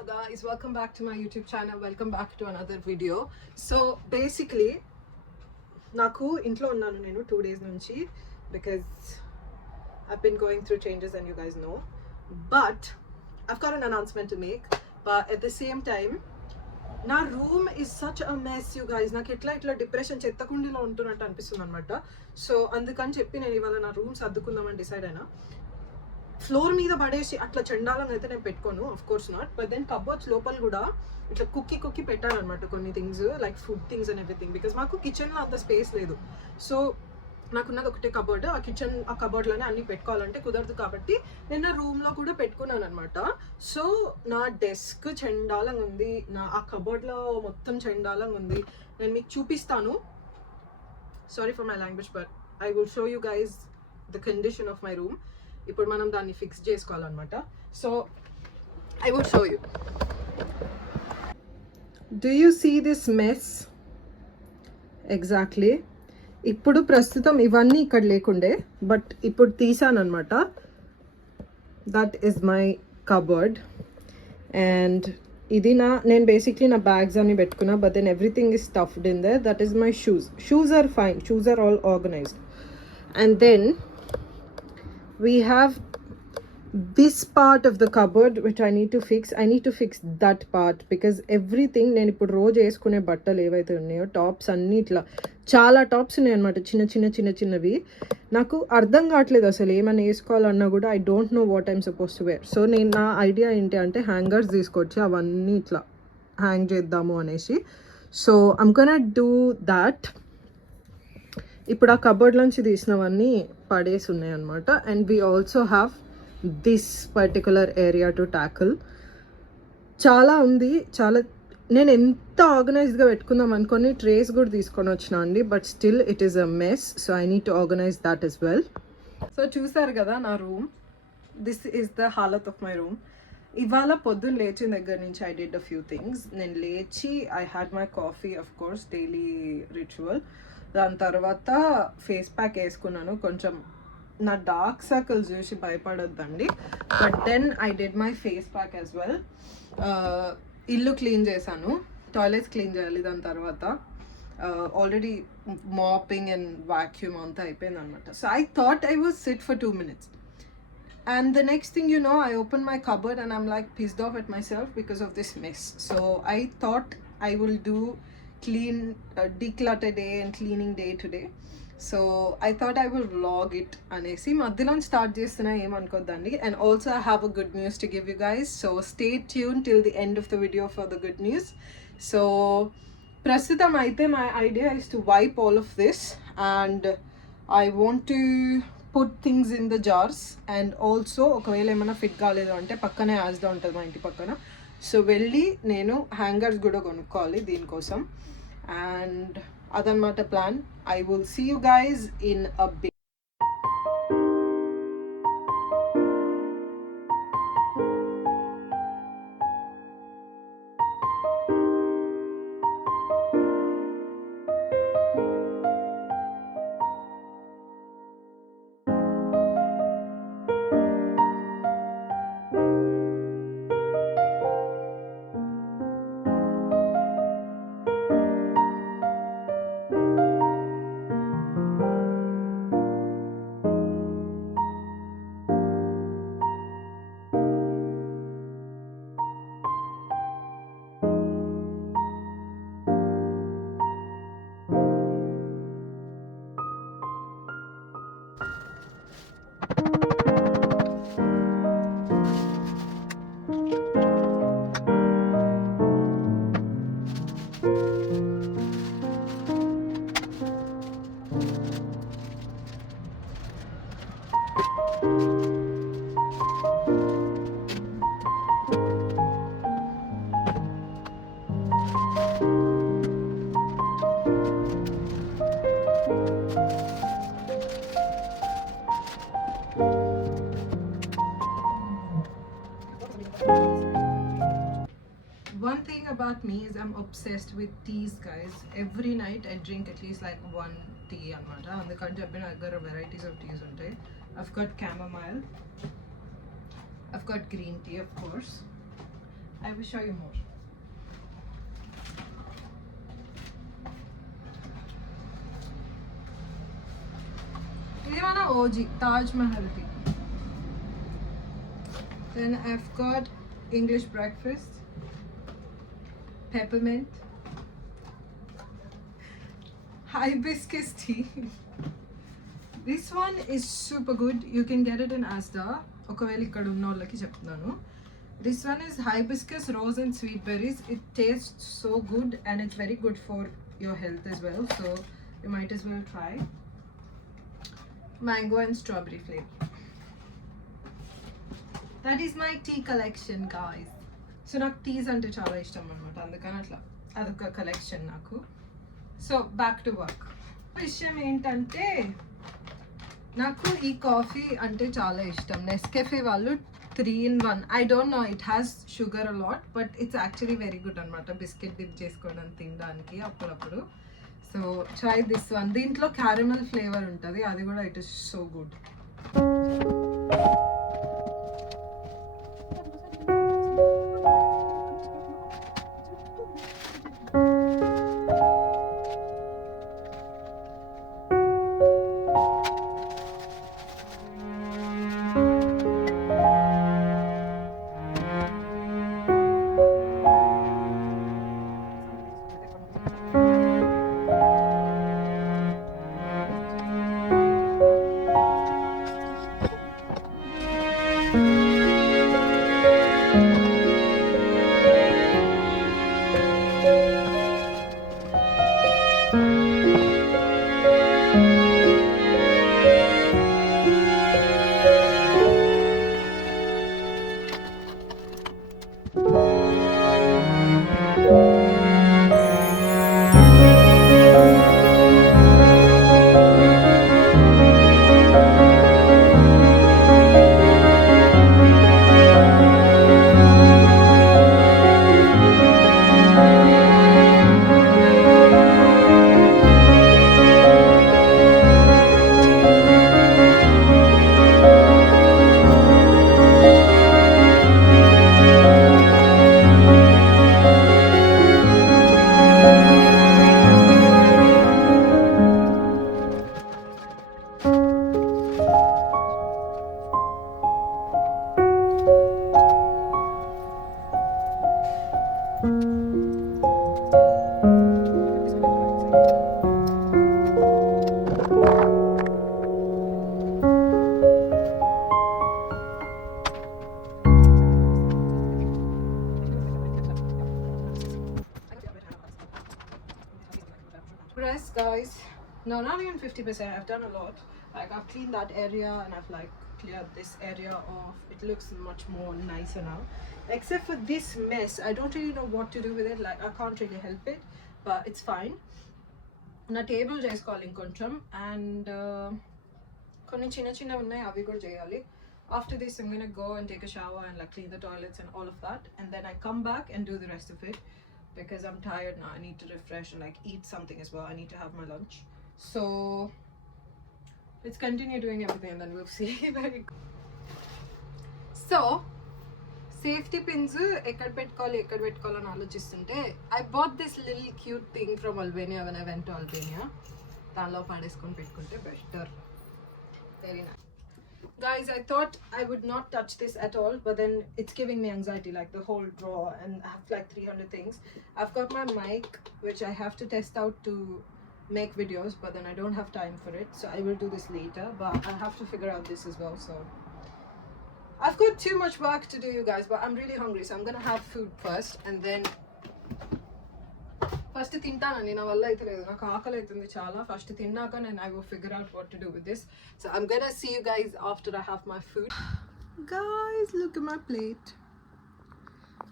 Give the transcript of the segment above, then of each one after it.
Hello guys, welcome back to my YouTube channel. Welcome back to another video. So basically నాకు ఇంట్లో ఉన్నాను నేను 2 days నుంచి because I've been going through changes and you guys know. But I've got an announcement to make. But at the same time, నా room is such a mess you guys. నాకు ఇట్లా డిప్రెషన్ చెత్తకుండిలో ఉంటున్నట్టు అనిపిస్తుంది అనమాట. సో అందుకని చెప్పి నేను ఇవాళ నా రూమ్ సర్దుకుందామని డిసైడ్ అయినా. ఫ్లోర్ మీద పడేసి అట్లా చెండాలని అయితే నేను పెట్టుకోను, of course not. But then cupboards లోపల కూడా ఇట్లా కుక్కి పెట్టానమాట కొన్ని things like food things and everything. Because మాకు కిచెన్లో అంత స్పేస్ లేదు. సో నాకున్నది ఒకటే కబోర్డ్. ఆ కబోర్డ్లోనే అన్ని పెట్టుకోవాలంటే కుదరదు కాబట్టి నేను నా రూమ్లో కూడా పెట్టుకున్నాను అనమాట. సో నా డెస్క్ చెండాలంగా ఉంది, ఆ కబోర్డ్లో మొత్తం చెండాలంగా ఉంది. నేను మీకు చూపిస్తాను. Sorry for my language, but I will show you guys the condition of my room. ఇప్పుడు మనం దాన్ని ఫిక్స్ చేసుకోవాలన్నమాట. So I would show you. Do you see this mess? Exactly. ఇప్పుడు ప్రస్తుతం ఇవన్నీ ఇక్కడ లేకుండే, బట్ ఇప్పుడు తీసాను అనమాట. That is my cupboard. And ఇది నేను బేసిక్లీ నా బ్యాగ్స్ అన్ని పెట్టుకున్నా, but then everything is stuffed in there. That is my shoes are fine, shoes are all organized. And then we have this part of the cupboard which I need to fix. I need to fix that part because everything నేను ఇప్పుడు రోజు వేసుకునే బట్టలు ఏవైతే ఉన్నాయో టాప్స్ అన్నీ ఇట్లా చాలా టాప్స్ ఉన్నాయి అనమాట, చిన్నవి. నాకు అర్థం కావట్లేదు అసలు ఏమైనా వేసుకోవాలన్నా కూడా. I don't know what I'm suppose to wear. So నేను నా ఐడియా ఏంటి అంటే హ్యాంగర్స్ తీసుకొచ్చి అవన్నీ ఇట్లా హ్యాంగ్ చేద్దాము అనేసి. So I'm gonna do that. ఇప్పుడు ఆ కబోర్డ్లోంచి తీసినవన్నీ పడేసి ఉన్నాయి అనమాట. And we also have this particular area to tackle. చాలా ఉంది, నేను ఎంత ఆర్గనైజ్డ్గా పెట్టుకుందాం అనుకొని ట్రేస్ కూడా తీసుకొని వచ్చినా అండి. But still it is a mess. So I need to organize that as well. So చూసారు కదా నా రూమ్. దిస్ ఈస్ ద హాలత్ ఆఫ్ మై రూమ్. ఇవాళ పొద్దున్న లేచిన దగ్గర నుంచి I did a few things. నేను లేచి I had my coffee, of course daily ritual. దాని తర్వాత ఫేస్ ప్యాక్ వేసుకున్నాను. కొంచెం నా డార్క్ సర్కిల్స్ చూసి భయపడొద్దండి. But then I did my face pack as well. ఇల్లు క్లీన్ చేశాను, టాయిలెట్స్ క్లీన్ చేయాలి. దాని తర్వాత ఆల్రెడీ మాపింగ్ అండ్ వాక్యూమ్ అంతా అయిపోయింది అనమాట. So I thought I was SIT for 2 minutes. And the next thing you know, I opened my cupboard and I'm like pissed off at myself because of this mess. So I thought I will do declutter day and cleaning day today. So I thought I will vlog it anesi madhilo start chestunna em anukodandi. And also I have a good news to give you guys, so stay tuned till the end of the video for the good news. So prasthutam aithe my idea is to wipe all of this and I want to put things in the jars. And also ఒకవేళ ఏమైనా ఫిట్ కాలేదు అంటే పక్కనే యాజ్దా ఉంటుంది మా ఇంటి పక్కన. సో వెళ్ళి నేను హ్యాంగర్స్ కూడా కొనుక్కోవాలి దీనికోసం. అండ్ అదనమాట plan. I will see you guys in a bit. One thing about me is I'm obsessed with teas, guys. Every night I drink at least like one tea anamata. Andukante cheppina there are varieties of teas untayi. I've got chamomile, I've got green tea, of course, I will show you more. ఇది మన ఓజీ Taj Mahal the. Then I've got English breakfast, peppermint, hibiscus tea. This one is super good. You can get it in Asda. ఒకవేళ ఇక్కడ ఉన్న వాళ్ళకి చెప్తున్నాను. This one is hibiscus, rose and sweet berries. It tastes so good and it's very good for your health as well. So you might as well try. Mango and strawberry flavor. That is my tea collection, guys. So నాకు టీస్ అంటే చాలా ఇష్టం అనమాట, అందుకని అట్లా అదొక కలెక్షన్ నాకు. So back to work. విషయం ఏంటంటే నాకు ఈ కాఫీ అంటే చాలా ఇష్టం. నెస్కెఫే వాళ్ళు 3-in-1. I don't know, it has sugar a lot, but it's actually very good అనమాట. బిస్కెట్ డిప్ చేసుకోవడానికి తినడానికి అప్పుడప్పుడు. So try this one. దీంట్లో క్యారమెల్ ఫ్లేవర్ ఉంటుంది, అది కూడా it is so good. Rest, guys. No, not even 50%. I've done a lot. Like I've cleaned that area and I've like cleared this area off. It looks much more nicer now, except for this mess. I don't really know what to do with it. Like I can't really help it, but it's fine. Na table చేసుకోవాలి ఇంకొంచెం, and కొన్ని చిన్న చిన్న ఉన్నాయి అవి కూడా చేయాలి. After this I'm gonna go and take a shower and like clean the toilets and all of that, and then I come back and do the rest of it because I'm tired now. I need to refresh and like eat something as well. I need to have my lunch. So let's continue doing everything and then we'll see where we go. So safety pins ఎక్కడ పెట్టుకోవాలని ఆలోచిస్తుంటే I bought this little cute thing from Albania when I went to Albania. దానిలో పడేసుకొని పెట్టుకుంటే better. Very nice. Guys, I thought I would not touch this at all, but then it's giving me anxiety, like the whole drawer, and I have like 300 things. I've got my mic, which I have to test out to make videos, but then I don't have time for it, so I will do this later, but I have to figure out this as well. So I've got too much work to do, you guys, but I'm really hungry, so I'm gonna have food first, and then first తింటానండి, నా వల్ల అయితే లేదు, నాకు ఆకలి అవుతుంది చాలా. ఫస్ట్ తిన్నాక నేను I will figure out what to do with this. So I'm gonna see you guys after I have my food. Guys, look at my plate.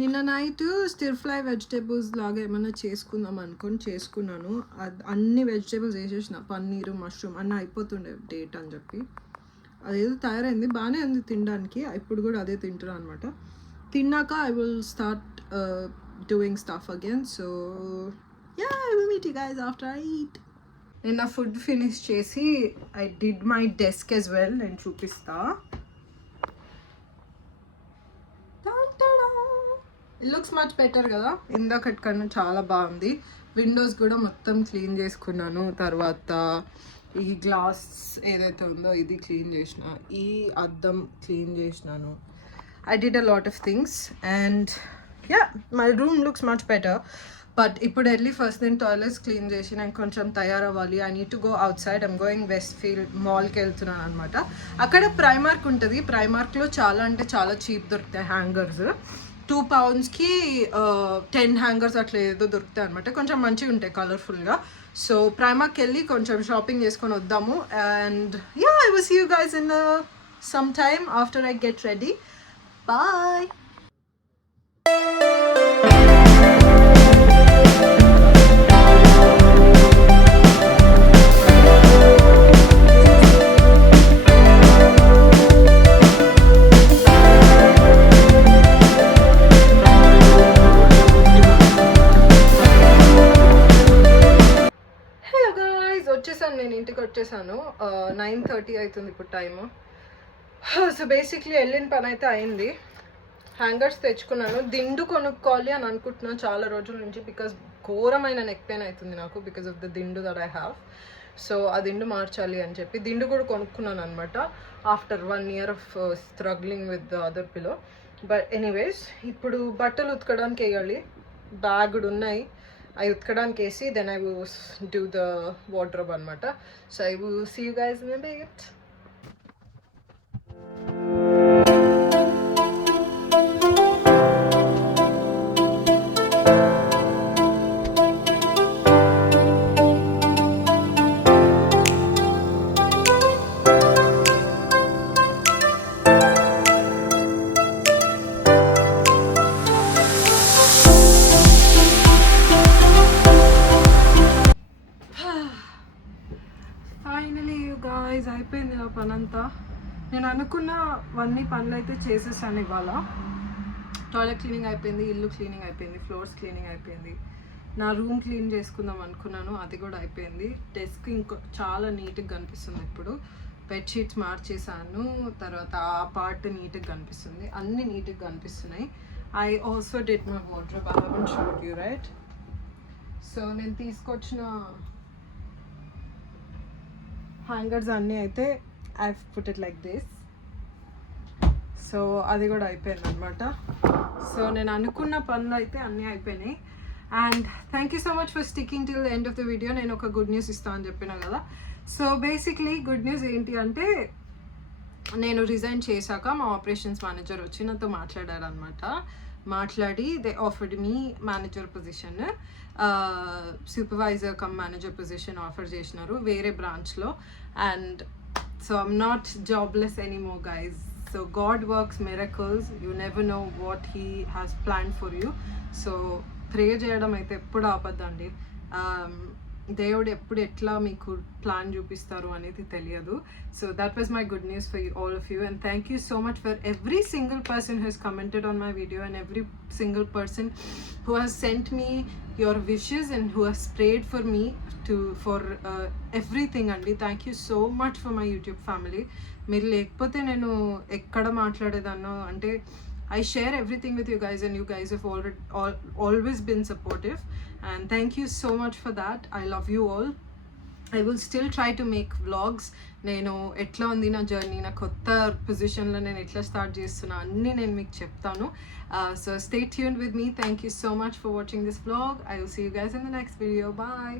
నిన్న నైట్ స్టిర్ ఫ్రై వెజిటేబుల్స్ లాగా ఏమైనా చేసుకుందాం అనుకొని చేసుకున్నాను. అన్ని వెజిటేబుల్స్ వేసేసిన, పన్నీరు, మష్రూమ్ అన్నీ అయిపోతుండే డేట్ అని చెప్పి. అదేదో తయారైంది, బాగానే ఉంది తినడానికి. ఇప్పుడు కూడా అదే తింటున్నాను అనమాట. తిన్నాక I will start doing stuff again. So yeah, I will meet you guys after I eat. నేను ఫుడ్ ఫినిష్ చేసి I did my desk as well. నేను చూపిస్తా. ఇట్ లుక్స్ మచ్ బెటర్ కదా, ఇందాకటి కన్నా చాలా బాగుంది. విండోస్ కూడా మొత్తం క్లీన్ చేసుకున్నాను. తర్వాత ఈ గ్లాస్ ఏదైతే ఉందో ఇది క్లీన్ చేసిన, ఈ అద్దం క్లీన్ చేసినాను. I did a lot of things and yeah, my room looks much better. But ఇప్పుడు వెళ్ళి ఫస్ట్ నేను టాయిలెట్స్ క్లీన్ చేసి నేను కొంచెం తయారవ్వాలి. I need to go outside. I'm going Westfield మాల్కి వెళ్తున్నాను అనమాట. అక్కడ ప్రైమార్క్ ఉంటుంది. ప్రైమార్క్లో చాలా అంటే చాలా చీప్ దొరుకుతాయి హ్యాంగర్స్. £2కి 10 హ్యాంగర్స్ అట్లా ఏదో దొరుకుతాయి అనమాట. కొంచెం మంచిగా ఉంటాయి కలర్ఫుల్గా. సో ప్రైమార్క్కి వెళ్ళి కొంచెం షాపింగ్ చేసుకొని వద్దాము. And yeah, I will see you guys in some time after I get ready. Bye. Hello guys, వచ్చేసాను, నేను ఇంటికి వచ్చేసాను. 9:30 అవుతుంది ఇప్పుడు టైము. సో బేసిక్లీ వెళ్ళిన పని అయితే అయింది. హ్యాంగర్స్ తెచ్చుకున్నాను. దిండు కొనుక్కోవాలి అని అనుకుంటున్నాను చాలా రోజుల నుంచి, బికాజ్ ఘోరమైన నెక్ పెయిన్ అవుతుంది నాకు బికాజ్ ఆఫ్ ద దిండు దట్ ఐ హ్యావ్. సో ఆ దిండు మార్చాలి అని చెప్పి దిండు కూడా కొనుక్కున్నాను అనమాట after 1 year of struggling with the other pillow. But anyways, ఇప్పుడు బట్టలు ఉతకడానికి వేయాలి. బ్యాగుడు ఉన్నాయి, అవి ఉతకడానికి వేసి then I will do the wardrobe అనమాట. So I will see you guys in a bit. Finally you guys, అయిపోయింది నా పని అంతా. నేను అనుకున్నవన్నీ పనులు అయితే చేసేసాను ఇవాళ. టాయిలెట్ క్లీనింగ్ అయిపోయింది, ఇల్లు క్లీనింగ్ అయిపోయింది, ఫ్లోర్స్ క్లీనింగ్ అయిపోయింది, నా రూమ్ క్లీన్ చేసుకుందాం అనుకున్నాను, అది కూడా అయిపోయింది. డెస్క్ ఇంకో చాలా నీట్గా కనిపిస్తుంది ఇప్పుడు. బెడ్షీట్స్ మార్చేసాను, తర్వాత ఆ పార్ట్ నీట్గా కనిపిస్తుంది, అన్నీ నీట్గా కనిపిస్తున్నాయి. I also did my wardrobe. I haven't showed you right. So నేను తీసుకొచ్చిన హ్యాంగర్స్ అన్నీ అయితే I put it like this. So అది కూడా అయిపోయింది అనమాట. సో నేను అనుకున్న పనులు అయితే అన్నీ అయిపోయినాయి. And thank you so much for sticking till the end of the video. నేను ఒక గుడ్ న్యూస్ ఇస్తాను అని చెప్పినా కదా. సో బేసిక్లీ గుడ్ న్యూస్ ఏంటి అంటే, నేను రిజైన్ చేశాక మా ఆపరేషన్స్ మేనేజర్ వచ్చి నాతో మాట్లాడారు అనమాట. మాట్లాడి they offered me manager position, supervisor cum manager position offer చేసినారు వేరే బ్రాంచ్లో. And so I'm not jobless anymore guys. So God works miracles, you never know what he has plan for you. So pray చేయడం అయితే ఎప్పుడు ఆపద్దండి. దేవుడు ఎప్పుడు ఎట్లా మీకు ప్లాన్ చూపిస్తారు అనేది తెలియదు. So that was my good news for all of you. And thank you so much for every single person who has commented on my video and every single person who has sent me your wishes and who has prayed for me for everything అండి. Thank you so much for my YouTube family. మీరు లేకపోతే నేను ఎక్కడ మాట్లాడేదాన్నో. అంటే I share everything with you guys and you guys have always been supportive, and thank you so much for that. I love you all. I will still try to make vlogs. నేను ఎట్లా ఉంది నా జర్నీ, నా కొత్త పొజిషన్లో నేను ఎట్లా స్టార్ట్ చేస్తున్నా అన్నీ నేను మీకు చెప్తాను. So stay tuned with me. Thank you so much for watching this vlog. I will see you guys in the next video. Bye.